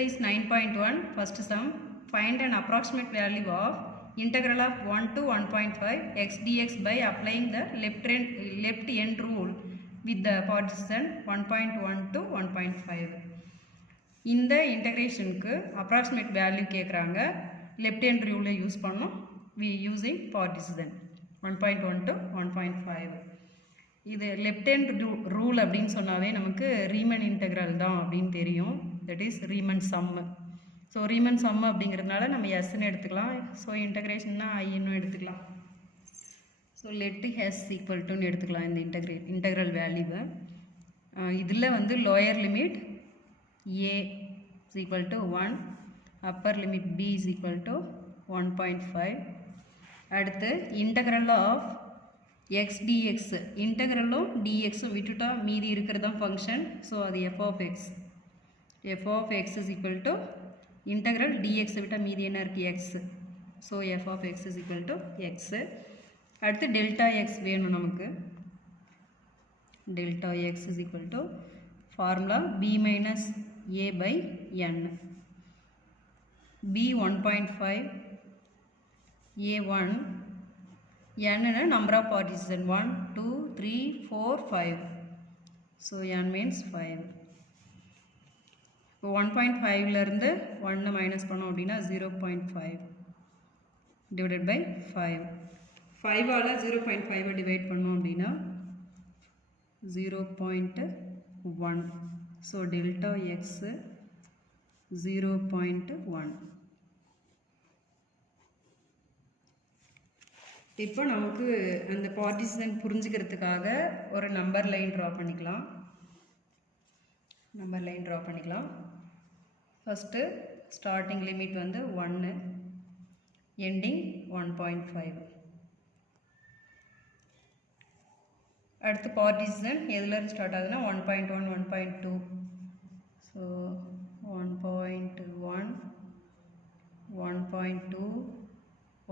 Exercise 9.1 first sum. Find an approximate value of integral of 1 to 1.5 x dx by applying the left end rule with the partition 1.1 to 1.5. இந்த இன்டகிரேஷனுக்கு approximate value கேட்குறாங்க. Left hand ரூலை use பண்ணோம். We using partition 1.1 to 1.5. இது left hand rule அப்படின்னு சொன்னாவே நமக்கு Riemann integral தான் அப்படின்னு தெரியும். That is Riemann sum. So Riemann sum அப்படிங்கிறதுனால நம்ம எஸ்ன்னு எடுத்துக்கலாம். ஸோ இன்டகிரேஷன்னா ஐன்னு எடுத்துக்கலாம். ஸோ லெட் ஹெஸ் ஈக்குவல் டுன்னு எடுத்துக்கலாம் இந்த இன்டெக்ரல் வேல்யூவை. இதில் வந்து lower limit a is equal to 1, upper limit b is equal to 1.5. அடுத்து integral of x dx, இன்டெக்ரலும் dxம் விட்டுட்டா மீதி இருக்கிறதான் ஃபங்க்ஷன். ஸோ அது f of x. f of x is equal to integral dx விட்டால் மீதி என்ன இருக்குது x. So f of x is equal to x. அடுத்து delta x வேணும் நமக்கு. delta x is equal to formula b minus a by n. b 1.5, a 1, n is number of partitions 1, 2, 3, 4, 5. So n means 5. இப்போ 1.5 இருந்து 1 minus பண்ணோம் அப்படின்னா 0.5 divided by 5. 5 all 0.5 divide பண்ணோம் அப்படின்னா 0.1. So delta x 0.1. இப்போ நமக்கு அந்த பார்ட்டிஷன் புரிஞ்சுக்கிறதுக்காக ஒரு நம்பர் லைன் ட்ரா பண்ணிக்கலாம். ஃபஸ்ட்டு ஸ்டார்டிங் லிமிட் வந்து 1, எண்டிங் 1.5. அடுத்து பார்ட்டிஷன் எதுலேருந்து ஸ்டார்ட் ஆகுதுன்னா 1.1, 1.2. So 1.1, 1.2,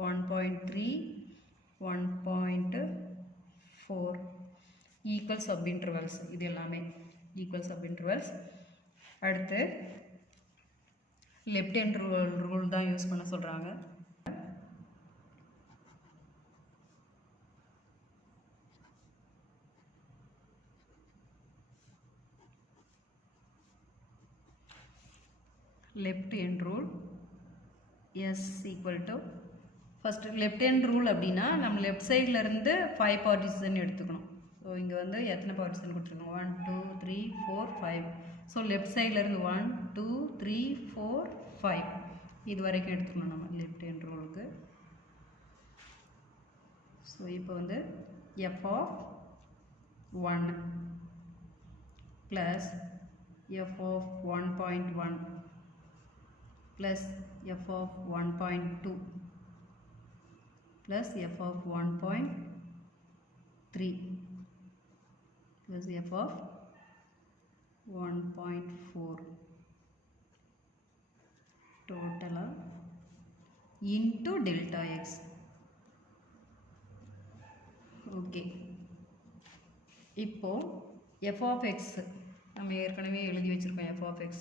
1.3, 1.4 equal sub intervals. இது எல்லாமே ஈக்குவல் சப் இன்டர்வல்ஸ். அடுத்து லெஃப்ட் ஹேண்ட் ரூல் தான் யூஸ் பண்ண சொல்கிறாங்க. Left hand rule s equal to first left hand rule அப்படின்னா நம்ம லெஃப்ட் சைடில் இருந்து 5 பார்ட்டிஷன் எடுத்துக்கணும். ஸோ இங்கே வந்து எத்தனை பார்ட்டிஷன் கொடுத்துருக்கோம்? 1, 2, 3, 4, 5. ஸோ லெஃப்ட் சைடில் இருந்து 1, 2, 3, 4, 5 இது வரைக்கும் எடுத்துக்கணும் நம்ம லெஃப்ட் ஹேண்ட் ரூலுக்கு. ஸோ இப்போ வந்து f of 1 plus f of 1.1 plus f of 1.2 plus f of 1.3 plus f of 1.4 total into delta x. Okay, இப்போ f of x நம்ம ஏற்கனவே எழுதி வச்சுருக்கோம். f of x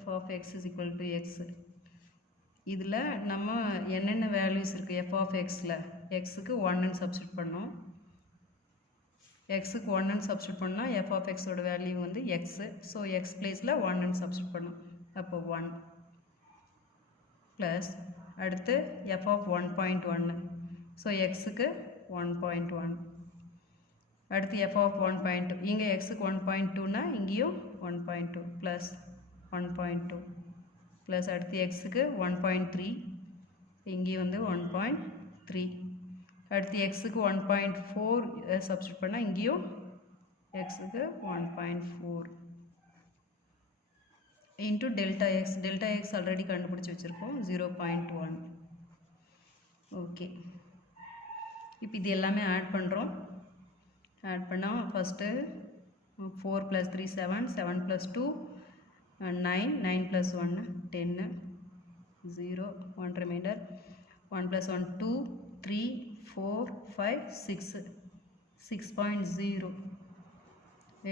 f of x is equal to x. இதில் நம்ம என்னென்ன values இருக்குது f of xல? xக்கு 1ன்னு substitute பண்ணோம். xக்கு 1ன்னு சப்ஸ்டியூட் பண்ணால் f of xோட வேல்யூ வந்து x. ஸோ x பிளேஸில் 1ன்னு சப்ஸ்டியூட் பண்ணோம். அப்போ 1 ப்ளஸ் அடுத்து f of 1.1. ஸோ xக்கு 1.1. அடுத்து f of 1.2. இங்கே xக்கு 1.2னா இங்கேயும் 1.2 ப்ளஸ் 1.2 ப்ளஸ் அடுத்து எக்ஸுக்கு 1.3 இங்கேயும் வந்து 1.3. அடுத்து எக்ஸுக்கு 1.4 சப்ஸ்டியூட் பண்ணால் இங்கேயும் எக்ஸுக்கு 1.4 into delta X. Delta X already கண்டுபிடிச்சி வச்சுருக்கோம் 0.1. ஓகே, இப்போ இது எல்லாமே ஆட் பண்ணுறோம். ஆட் பண்ணால் ஃபஸ்ட்டு 4 + 3 7, 7 + 2 9, 9 + 1 10, 0 1 remainder, 1 + 1 2, 3, 4, 5, 6, 6.0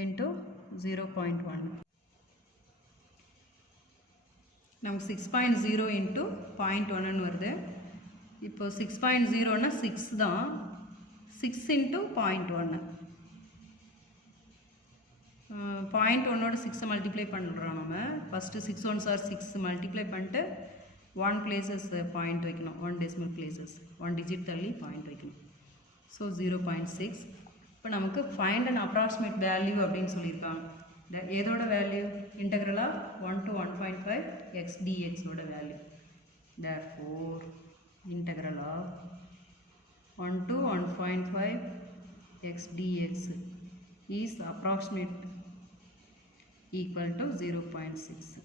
into 0.1. நமக்கு 6.0 இன்ட்டு 0.1 வருது. இப்போ 6.0னா 6 தான், 6 இன்ட்டு 0.1, 0.1ஓட 6 மல்டிப்ளை பண்ணுறோம். நம்ம ஃபஸ்ட்டு 6 1s are 6 மல்டிப்ளை பண்ணிட்டு 1 places பாயிண்ட் வைக்கணும், 1 டெசிமல் பிளேசஸ் 1 டிஜிட் தள்ளி பாயிண்ட் வைக்கணும். ஸோ 0.6. இப்போ நமக்கு ஃபைண்ட் அண்ட் அப்ராக்சிமேட் வேல்யூ அப்படின்னு சொல்லியிருக்காங்க. எதோட value? Integral of 1 to 1.5 x dx ஓட value. therefore integral of 1 to 1.5 x dx is approximate equal to 0.6.